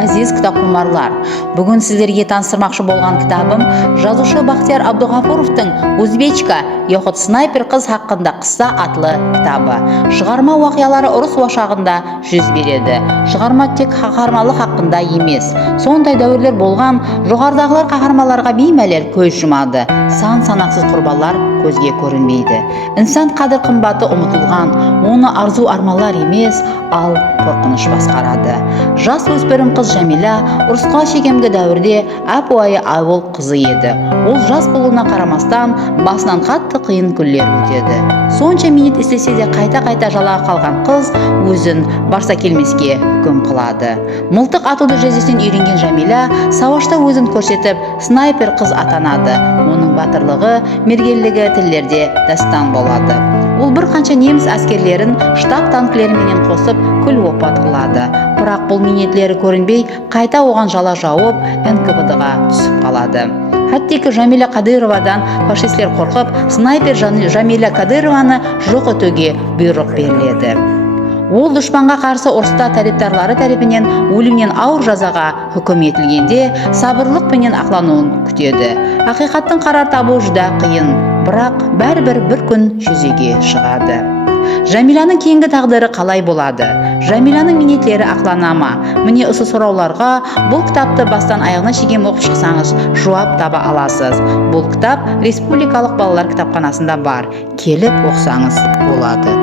Aziz kitapqumарлар, бүгін сіздерге таныстырмақшы болған кітабым жазушы Бахтияр Абдуғафуровтың «Узбечка, яғни снайпер қыз хақында қысса» атлы кітабы. Шығарма уақиялары ұрыс ошағында жүз береді. Шығарма тек қаһармандық хақында емес, сондай дәуірлер болған жоғарыдағылар қаһармандарға беймәлер көз жұмады. Сан-санақсыз құрбандар көзге көрінбейді. Инсан қадір қымбаты ұмытылған, оны арзу армалар емес, ал қорқыныш басқарады. Жас өспірім қыз Жәмила ұрысқа шегемгі дәуірде әп-уайы ауыл қызы еді. Ол жас болуына қарамастан басынан қатты қиын күндер өтеді. Сонша минут істесе де қайта-қайта жалаға қалған қыз өзін барса келмеске үкім қылады. Мылтық атуды жездесінен үйренген Жәмила сауашта өзін көрсетіп, снайпер қыз атанады. Оның батырлығы, мергелігі тілдерде дастан болады. Ол бір қанша неміс әскерлерін штаб танкілеріменен қосып күл опат қылады. Бірақ бұл минетлері көрінбей, қайта оған жала жауып, НКВД-ға түсіп қалады. Әттекі Жәмила Кадыровадан фашистлер қорқып, снайпер Жәмила Кадырованы жоқ етуге бұйрық беріледі. Ол дұшпанға қарсы ұрыста тариптарлары тарапынан өлімнен ауыр жазаға үкім етілгенде сабырлық пенен ақлануын күтеді. Ақиқаттың қарар табу жүда қиын, бірақ бәрібір бір күн жүзеге шығады. Жәмиланың кейінгі тағдыры қалай болады? Жәмиланың минетлері ақлана ма? Міне осы сұрауларға бұл кітапты бастан аяғына шейін оқып шықсаңыз, жауап таба аласыз. Бұл кітап Республикалық балалар кітапханасында бар. Келіп оқысаңыз болады.